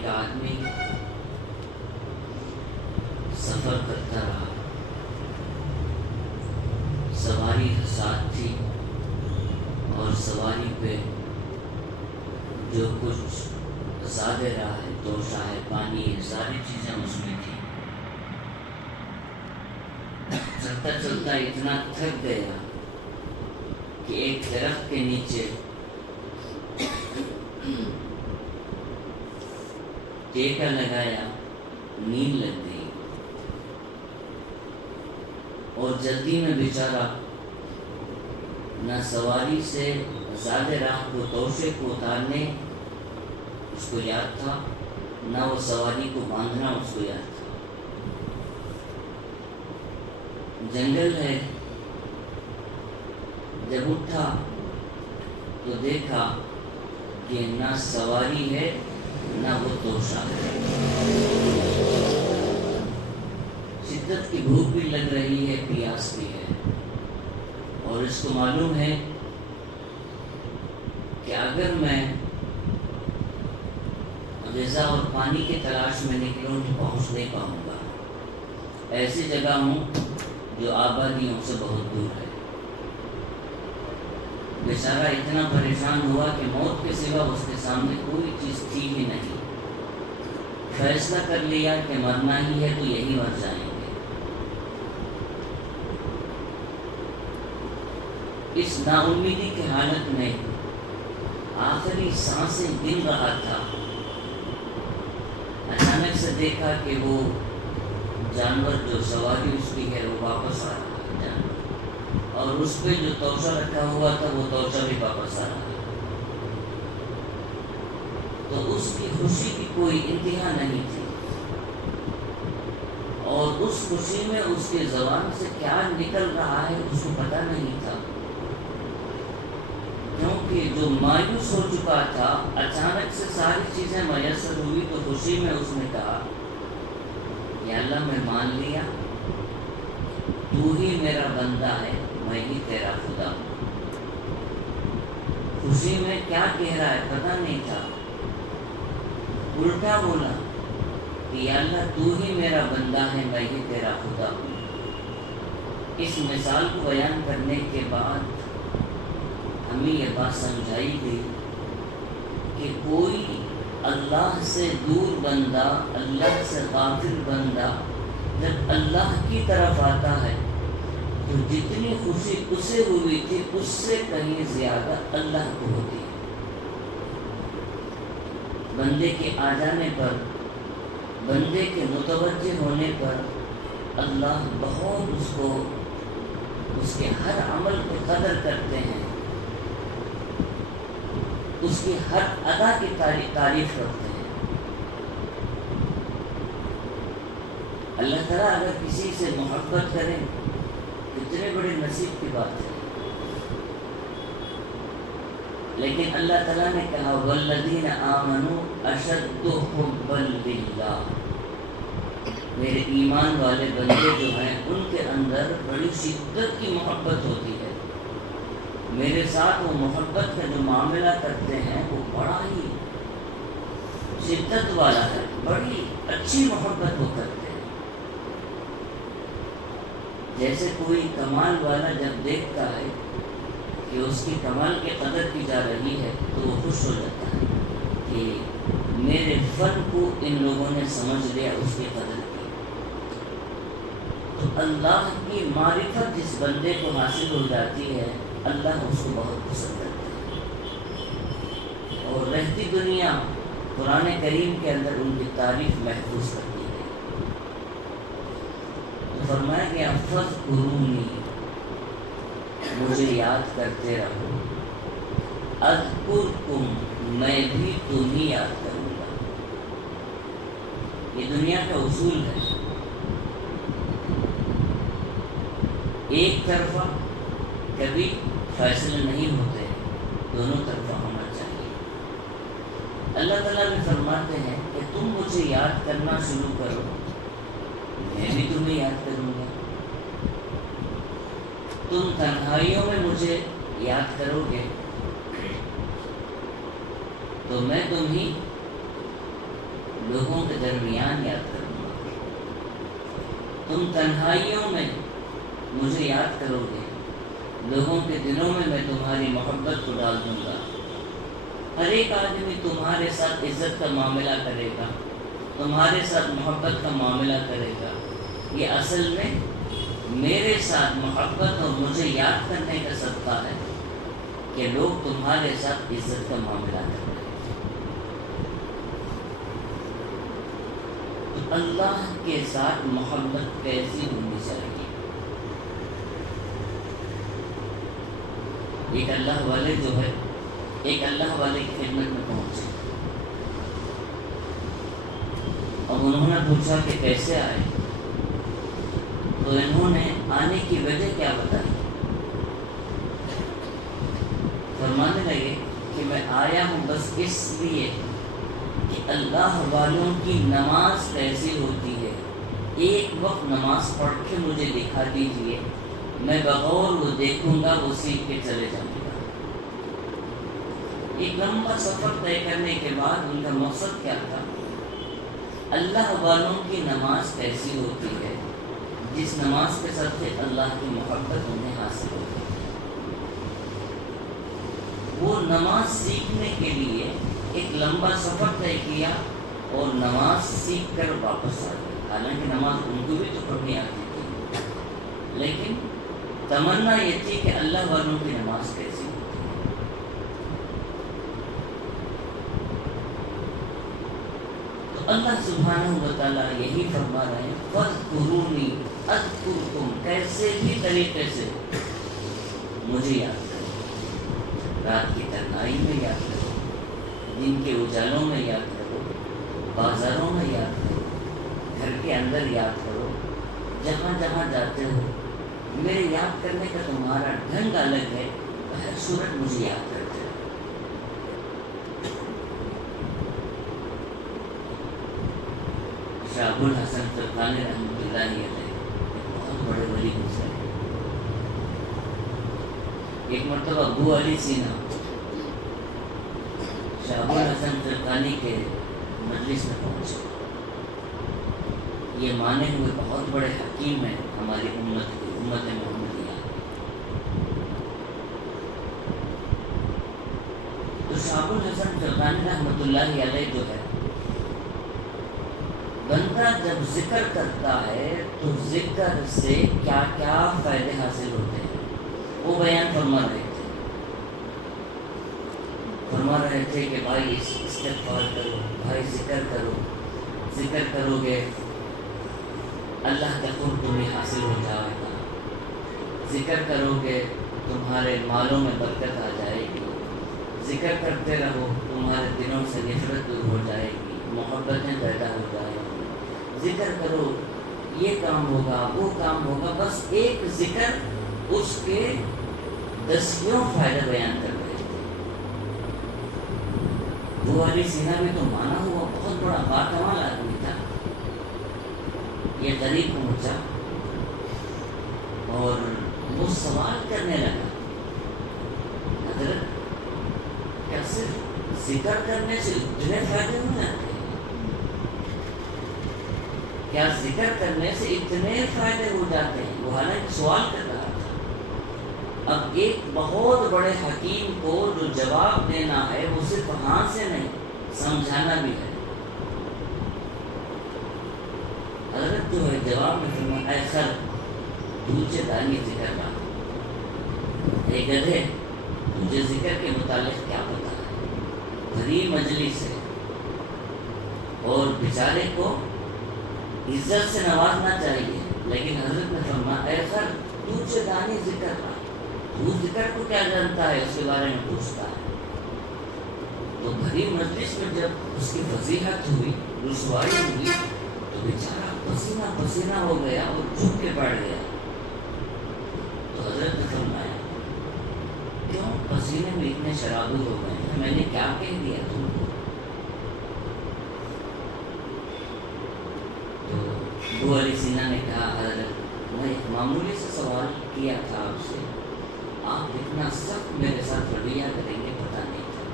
ایک آدمی سفر کرتا رہا، سواری ساتھ تھی اور سواری پہ جو کچھ زیادہ رہا ہے، توشہ ہے، پانی ہے، ساری چیزیں اس میں تھی۔ چلتا چلتا اتنا تھک گیا کہ ایک درخت کے نیچے ٹیکا لگایا، نیند لگ گئی اور جلدی میں بیچارہ نہ سواری سے زیادہ راہ کو توشے کو اتارنے اس کو یاد تھا، نہ وہ سواری کو باندھنا اس کو یاد تھا۔ جنگل ہے، جب اٹھا تو دیکھا کہ نہ سواری ہے نہ وہ توشہ ہے۔ شدت کی بھوک بھی لگ رہی ہے، پیاس بھی ہے، اور اس کو معلوم ہے کہ اگر میں غذا اور پانی کی تلاش میں نکلوں تو پہنچ نہیں پاؤں گا، ایسی جگہ ہوں جو آبادیوں سے بہت دور ہے۔ بیچارہ اتنا پریشان ہوا کہ موت کے سوا اس کے سامنے کوئی چیز تھی ہی نہیں۔ فیصلہ کر لیا کہ مرنا ہی ہے تو یہی مر جائیں گے۔ اس نا امیدی کی حالت میں آخری سانسیں گن رہا تھا، اچانک سے دیکھا کہ وہ جانور جو سواری اس کی ہے وہ واپس آ رہا ہے، اور اس پہ جو توشہ رکھا ہوا تھا وہ توشہ بھی واپس آ رہا ہے۔ تو اس کی خوشی کی کوئی انتہا نہیں تھی، اور اس خوشی میں اس کے زبان سے کیا نکل رہا ہے اس کو پتہ نہیں تھا، کیونکہ جو مایوس ہو چکا تھا اچانک سے ساری چیزیں میسر ہوئی تو خوشی میں اس نے کہا کہ اللہ میں مان لیا، تو ہی میرا بندہ ہے، میں ہی تیرا خدا ہوں۔ خوشی میں کیا کہہ رہا ہے پتہ نہیں تھا، الٹا بولا کہ یا اللہ تو ہی میرا بندہ ہے، میں ہی تیرا خدا ہوں۔ اس مثال کو بیان کرنے کے بعد ہمیں یہ بات سمجھائی گئی کہ کوئی اللہ سے دور بندہ، اللہ سے غافل بندہ جب اللہ کی طرف آتا ہے تو جتنی خوشی اسے ہوئی تھی اس سے کہیں زیادہ اللہ کو ہوتی ہے۔ بندے کے آ جانے پر، بندے کے متوجہ ہونے پر اللہ بہت اس کو، اس کے ہر عمل کی قدر کرتے ہیں، اس کی ہر ادا کی تعریف کرتے ہیں۔ اللہ تعالیٰ اگر کسی سے محبت کرے اتنے بڑے نصیب کی بات ہے، لیکن اللہ تعالیٰ نے کہا والذین آمنوا اشد حبا للہ، میرے ایمان والے بندے جو ہیں ان کے اندر بڑی شدت کی محبت ہوتی ہے، میرے ساتھ وہ محبت کا جو معاملہ کرتے ہیں وہ بڑا ہی شدت والا ہے، بڑی اچھی محبت وہ کرتے ہیں۔ جیسے کوئی کمال والا جب دیکھتا ہے کہ اس کی کمال کی قدر کی جا رہی ہے تو وہ خوش ہو جاتا ہے کہ میرے فن کو ان لوگوں نے سمجھ لیا، اس کی قدر کی۔ تو اللہ کی معرفت جس بندے کو حاصل ہو جاتی ہے اللہ اس کو بہت پسند کرتا ہے، اور رہتی دنیا قرآن کریم کے اندر ان کی تعریف محفوظ کرتی ہے۔ تو فرمایا کہ فاذکرونی، مجھے یاد کرتے رہو، اذکرکم، میں بھی تمہیں یاد کروں گا۔ یہ دنیا کا اصول ہے، ایک طرفہ کبھی فیصلے نہیں ہوتے، دونوں طرفہ ہونا چاہیے۔ اللہ تعالیٰ بھی فرماتے ہیں کہ تم مجھے یاد کرنا شروع کرو، میں بھی تمہیں یاد کروں گا۔ تم تنہائیوں میں مجھے یاد کرو گے تو میں تمہیں لوگوں کے درمیان یاد کروں گا، تم تنہائیوں میں مجھے یاد کرو گے، لوگوں کے دلوں میں تمہاری محبت کو ڈال دوں گا۔ ہر ایک آدمی تمہارے ساتھ عزت کا معاملہ کرے گا، تمہارے ساتھ محبت کا معاملہ کرے گا۔ یہ اصل میں میرے ساتھ محبت اور مجھے یاد کرنے کا صدقہ ہے کہ لوگ تمہارے ساتھ عزت کا معاملہ کر رہے ہیں۔ تو اللہ کے ساتھ محبت کیسی ہونی چاہیے؟ ایک اللہ والے جو ہے، ایک اللہ والے کی خدمت میں پہنچے، اب انہوں نے پوچھا کہ کیسے آئے، تو انہوں نے آنے کی وجہ کیا بتائی؟ فرمانے لگے کہ میں آیا ہوں بس اس لیے کہ اللہ والوں کی نماز کیسی ہوتی ہے، ایک وقت نماز پڑھ کے مجھے دکھا دیجئے، میں بغور وہ دیکھوں گا، وہ سیکھ کے چلے جاؤں گا۔ ایک لمبا سفر طے کرنے کے بعد ان کا مقصد کیا تھا؟ اللہ والوں کی نماز کیسی ہوتی ہے، جس نماز کے ساتھ اللہ کی محبت انہیں حاصل ہوتی ہے۔ وہ نماز سیکھنے کے لیے ایک لمبا سفر طے کیا اور نماز سیکھ کر واپس آ گئے۔ حالانکہ نماز ان کو بھی تو پڑھنی آتی تھی، لیکن تمنا یہ تھی کہ اللہ والوں کی نماز کیسی ہوتی ہے۔ تو اللہ سبحانہ و تعالیٰ یہی فرما رہے ہیں، فَاذْكُرُونِي أَذْكُرْكُمْ، کیسے بھی طریقے سے مجھے یاد کرو، رات کی تنہائی میں یاد کرو، دن کے اجالوں میں یاد کرو، بازاروں میں یاد کرو، گھر کے اندر یاد کرو، جہاں جہاں جاتے ہو میرے یاد کرنے کا تمہارا ڈھنگ الگ ہے، ہر صورت مجھے یاد کرتے ہو۔ شاہ ابو الحسن فرقانی رحمۃ اللہ علیہ بہت بڑے ولی گزرے۔ ایک مرتبہ ابو علی سینا شاہ ابو الحسن فرقانی کے مجلس میں پہنچے۔ یہ مانے ہوئے بہت بڑے حکیم ہیں ہماری امت محمدیہ۔ تو شاہ ابو الحسن فرقانی رحمۃ اللہ علیہ جو ہے، بندہ جب ذکر کرتا ہے تو ذکر سے کیا کیا فائدے حاصل ہوتے ہیں وہ بیان فرما رہے تھے کہ بھائی استغفار کرو، بھائی ذکر کرو گے اللہ کا قرب تمہیں حاصل ہو جائے گا، ذکر کرو گے تمہارے مالوں میں برکت آ جائے گی، ذکر کرتے رہو تمہارے دلوں سے نفرت دور ہو جائے گی، محبتیں پیدا ہو جائیں گی، ذکر کرو یہ کام ہوگا وہ کام ہوگا۔ بس ایک ذکر اس کے دسیوں فائدہ بیان کر رہے تھے۔ وہ علی سینا میں تو مانا ہوا بہت بڑا باکمال آدمی تھا۔ یہ غریب پہنچا اور وہ سوال کرنے لگا، حضرت کیا صرف ذکر کرنے سے اتنے فائدے ہو جاتے ہیں؟ کیا ذکر کرنے سے اتنے فائدے ہو جاتے ہیں؟ وہ حالانکہ سوال کر رہا تھا۔ اب ایک بہت بڑے حکیم کو جو جواب دینا ہے وہ صرف ہاں سے نہیں، سمجھانا بھی ہے۔ حضرت جو ہے جواب میں فرمایا، اے خر تجھے دانی ذکر کا، اے گدھے تجھے ذکر کے متعلق کیا پتا ہے؟ بھری مجلس ہے اور بیچارے کو عزت سے نوازنا چاہیے، لیکن حضرت نے فرمایا، اے خر تجھے دانی ذکر کا، تو ذکر کو کیا جانتا ہے، اس کے بارے میں پوچھتا ہے۔ تو بھری مجلس میں جب اس کی فضیحت ہوئی، رسوائی ہوئی، تو بیچارہ پسینہ پسینہ ہو گیا اور جھک کے بیٹھ گیا۔ تو حضرت نے فرمایا، کیوں پسینے میں اتنے شرابور ہو گئے ہیں؟ میں نے کیا کہہ دیا تم کو؟ تو ابو علی سینا نے کہا، حضرت میں ایک معمولی سے سوال کیا تھا آپ سے، آپ اتنا سخت میرے ساتھ رویہ کریں گے پتہ نہیں تھا۔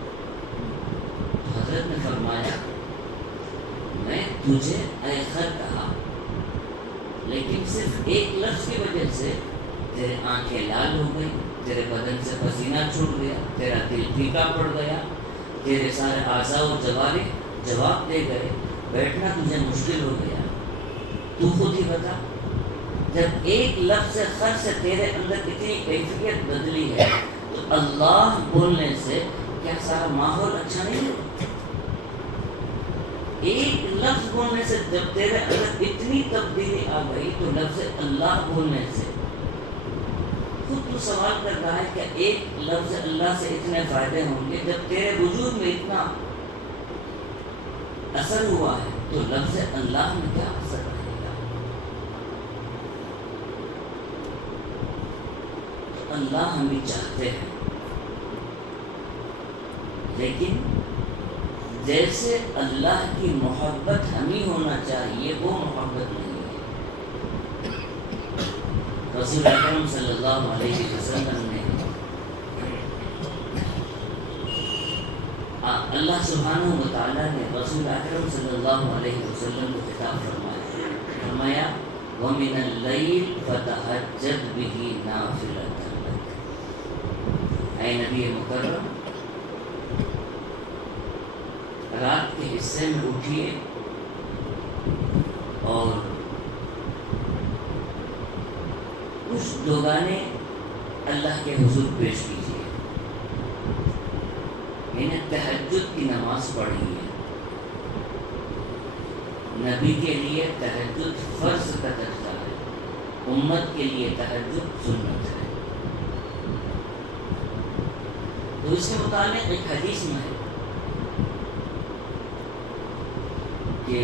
تو حضرت نے فرمایا، تجھے اے خر کہا، لیکن صرف ایک لفظ کی وجہ سے تیرے آنکھیں لال ہو گئی، تیرے بدن سے پسینہ چھوٹ گیا، تیرا دل پھیکا پڑ گیا، تیرے سارے اعضاء و جوارح جواب دے گئے، بیٹھنا تجھے مشکل ہو گیا۔ تو خود ہی بتا، جب ایک لفظ خر سے تیرے اندر اتنی کیفیت بدلی ہے تو اللہ بولنے سے کیا سارا ماحول اچھا نہیں ہوگا؟ ایک لفظ بولنے سے جب تیرے اندر اتنی تبدیلی آ گئی تو لفظ اللہ بولنے سے خود تو سوال کر رہا ہے کہ ایک لفظ اللہ سے اتنے فائدے ہوں گے، جب تیرے وجود میں اتنا اثر ہوا ہے تو لفظ اللہ میں کیا اثر رہے گا؟ تو اللہ ہمیں چاہتے ہیں، لیکن جیسے اللہ کی محبت ہمیں ہونا چاہیے وہ محبت نہیں ہے۔ رسول اکرم صلی اللہ علیہ وسلم نے اللہ سبحانہ و تعالیٰ نے رسول اکرم صلی اللہ علیہ وسلم کو خطاب فرمایا وَمِنَ اللَّيْلِ فَتَهَجَّدْ بِهِ نَافِلَةً لَكَ، اے نبی مکرم رات کے حصے میں اٹھیے اور کچھ دو گانے اللہ کے حضور پیش کیجیے، یعنی تہجد کی نماز پڑھی ہے۔ نبی کے لیے تہجد فرض کا درجہ ہے، امت کے لیے تہجد سنت ہے۔ تو اس کے متعلق ایک حدیث میں ہے کہ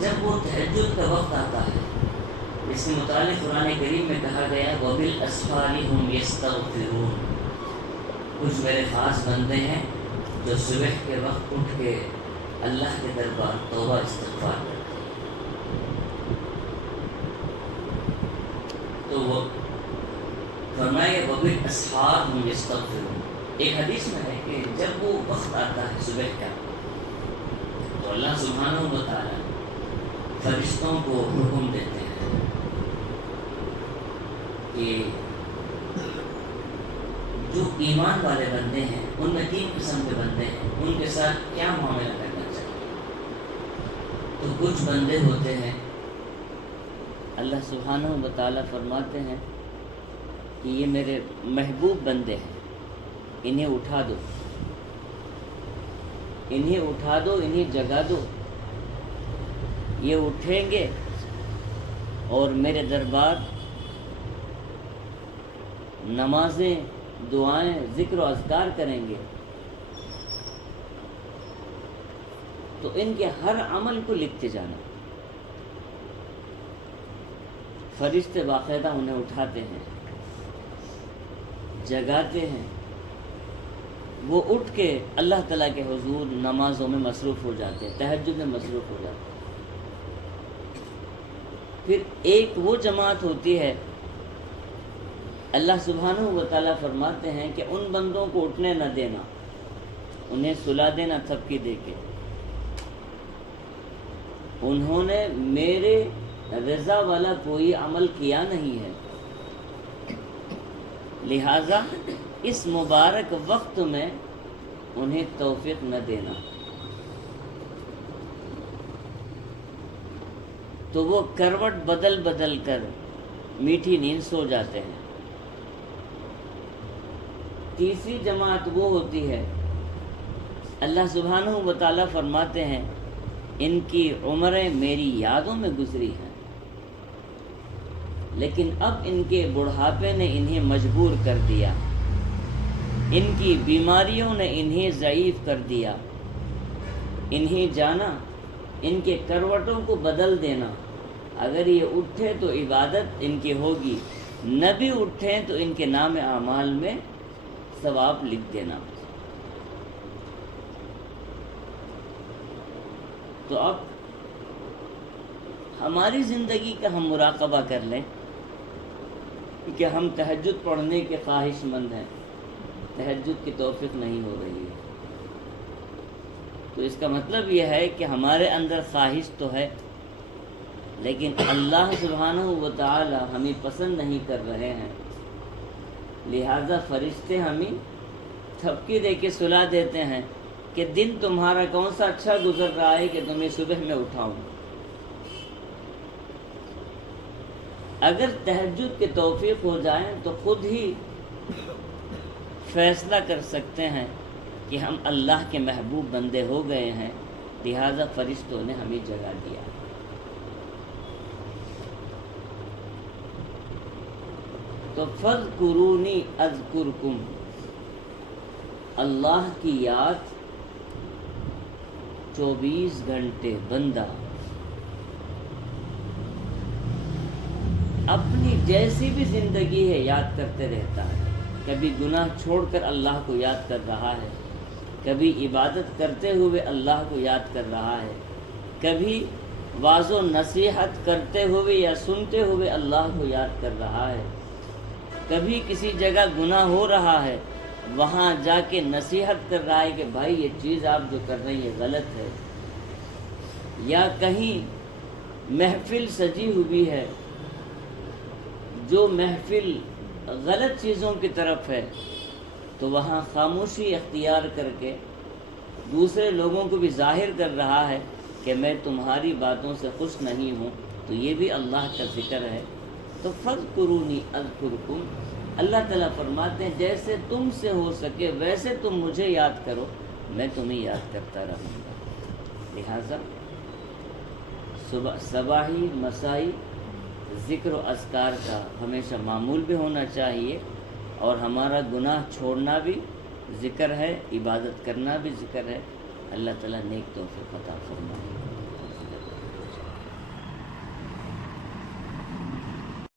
جب وہ تہجد کا وقت آتا ہے، اس کے متعلق قرآن کریم میں کہا گیا وَبِالْأَسْحَارِ هُمْ يَسْتَغْفِرُونَ، کچھ میرے خاص بندے ہیں جو صبح کے وقت اٹھ کے اللہ کے دربار توبہ استغفار کرتے ہیں۔ تو وہ فرمائے وَبِالْأَسْحَارِ هُمْ يَسْتَغْفِرُونَ۔ ایک حدیث میں ہے کہ جب وہ وقت آتا ہے صبح کا تو اللہ سبحانہ و تعالیٰ فرشتوں کو حکم دیتے ہیں کہ جو ایمان والے بندے ہیں ان میں تین قسم کے بندے ہیں، ان کے ساتھ کیا معاملہ کرنا چاہیے۔ تو کچھ بندے ہوتے ہیں اللہ سبحانہ و تعالیٰ فرماتے ہیں کہ یہ میرے محبوب بندے ہیں، انہیں اٹھا دو، انہیں اٹھا دو، انہیں جگا دو، یہ اٹھیں گے اور میرے دربار نمازیں، دعائیں، ذکر و اذکار کریں گے، تو ان کے ہر عمل کو لکھتے جانا۔ فرشتے باقاعدہ انہیں اٹھاتے ہیں، جگاتے ہیں، وہ اٹھ کے اللہ تعالیٰ کے حضور نمازوں میں مصروف ہو جاتے ہیں، تہجد میں مصروف ہو جاتے ہیں۔ پھر ایک وہ جماعت ہوتی ہے، اللہ سبحانہ و تعالیٰ فرماتے ہیں کہ ان بندوں کو اٹھنے نہ دینا، انہیں سلا دینا تھپکی دے کے، انہوں نے میرے رضا والا کوئی عمل کیا نہیں ہے، لہٰذا اس مبارک وقت میں انہیں توفیق نہ دینا۔ تو وہ کروٹ بدل بدل کر میٹھی نیند سو جاتے ہیں۔ تیسری جماعت وہ ہوتی ہے، اللہ سبحانہ و تعالیٰ فرماتے ہیں ان کی عمریں میری یادوں میں گزری ہیں، لیکن اب ان کے بڑھاپے نے انہیں مجبور کر دیا، ان کی بیماریوں نے انہیں ضعیف کر دیا، انہیں جانا، ان کے کروٹوں کو بدل دینا۔ اگر یہ اٹھے تو عبادت ان کی ہوگی، نہ بھی اٹھیں تو ان کے نام اعمال میں ثواب لکھ دینا۔ تو اب ہماری زندگی کا ہم مراقبہ کر لیں کہ ہم تہجد پڑھنے کے خواہش مند ہیں، تہجد کی توفیق نہیں ہو رہی ہے، تو اس کا مطلب یہ ہے کہ ہمارے اندر خواہش تو ہے، لیکن اللہ سبحانہ و تعالی ہمیں پسند نہیں کر رہے ہیں، لہذا فرشتے ہمیں تھپکی دے کے سلا دیتے ہیں کہ دن تمہارا کون سا اچھا گزر رہا ہے کہ تمہیں صبح میں اٹھاؤں۔ اگر تہجد کی توفیق ہو جائے تو خود ہی فیصلہ کر سکتے ہیں کہ ہم اللہ کے محبوب بندے ہو گئے ہیں، لہذا فرشتوں نے ہمیں جگا دیا۔ تو فاذکرونی اذکرکم، اللہ کی یاد 24 گھنٹے بندہ اپنی جیسی بھی زندگی ہے یاد کرتے رہتا ہے، کبھی گناہ چھوڑ کر اللہ کو یاد کر رہا ہے، کبھی عبادت کرتے ہوئے اللہ کو یاد کر رہا ہے، کبھی واعظ و نصیحت کرتے ہوئے یا سنتے ہوئے اللہ کو یاد کر رہا ہے، کبھی کسی جگہ گناہ ہو رہا ہے وہاں جا کے نصیحت کر رہا ہے کہ بھائی یہ چیز آپ جو کر رہے ہیں یہ غلط ہے، یا کہیں محفل سجی ہوئی ہے جو محفل غلط چیزوں کی طرف ہے تو وہاں خاموشی اختیار کر کے دوسرے لوگوں کو بھی ظاہر کر رہا ہے کہ میں تمہاری باتوں سے خوش نہیں ہوں، تو یہ بھی اللہ کا ذکر ہے۔ تو فاذکرونی اذکرکم، اللہ تعالیٰ فرماتے ہیں جیسے تم سے ہو سکے ویسے تم مجھے یاد کرو، میں تمہیں یاد کرتا رہوں گا۔ لہٰذا صباحی مسائی ذکر و اذکار کا ہمیشہ معمول بھی ہونا چاہیے، اور ہمارا گناہ چھوڑنا بھی ذکر ہے، عبادت کرنا بھی ذکر ہے۔ اللہ تعالیٰ نیک توفیق عطا فرمائے۔